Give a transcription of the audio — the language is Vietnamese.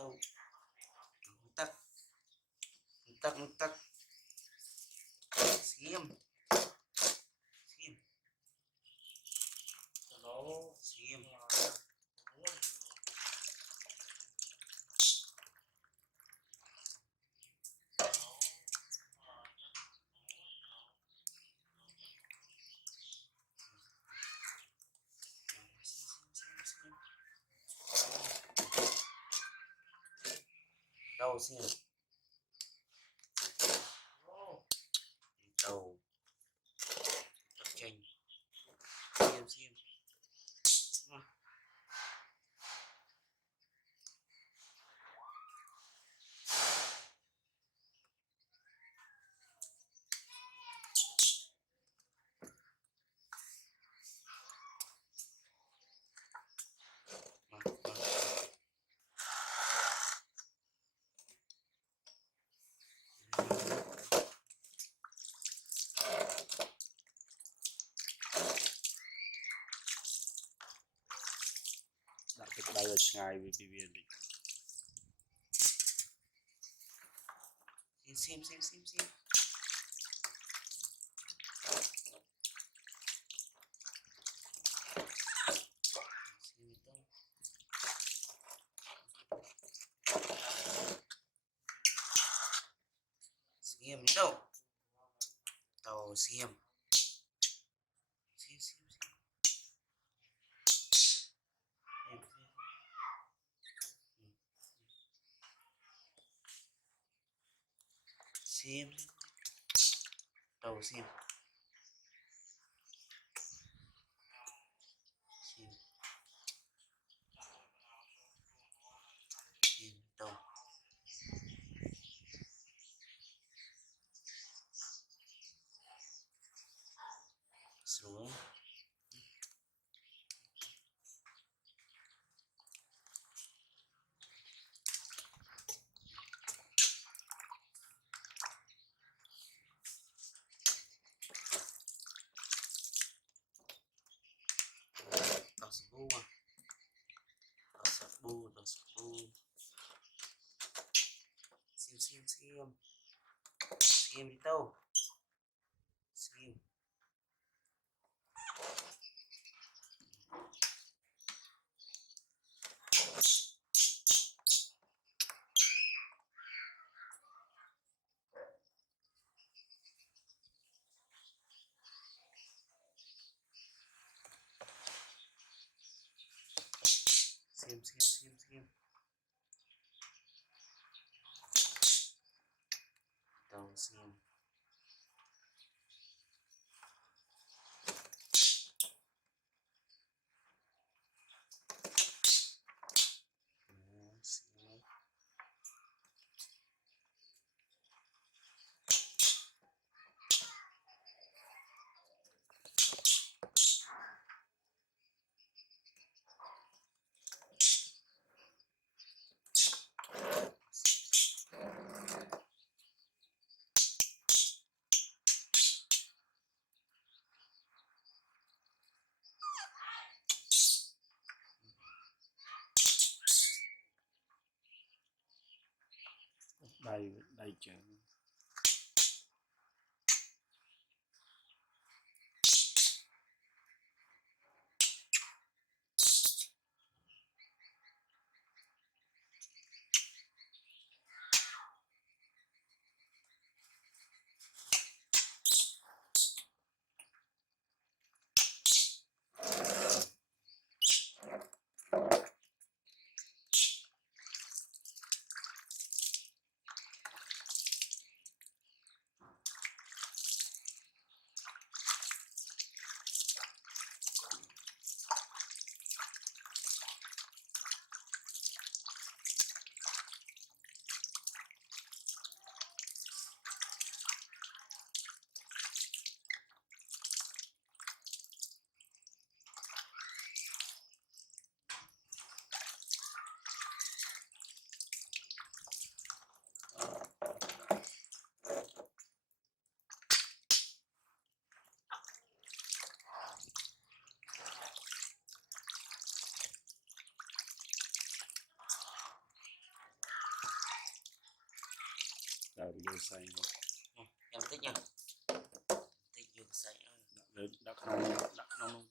tàu tắc tắc tắc xiêm xiêm xiêm đâu xiêm đầu tập chanh xiêm xiêm đã cái đây là ngày vì viên định xiêm xiêm xiêm xiêm xiêm đi đâu tàu xiêm xiêm xiêm xiêm tàu xiêm xiêm xiêm tàu xuống tàu sabu tàu sabu xiêm xiêm xiêm xiêm đi đâu xiêm xiêm xiêm xiêm xiêm tàu xiêm xiêm đây đây chữ vô xay em thích nha thích vô xay đã không luôn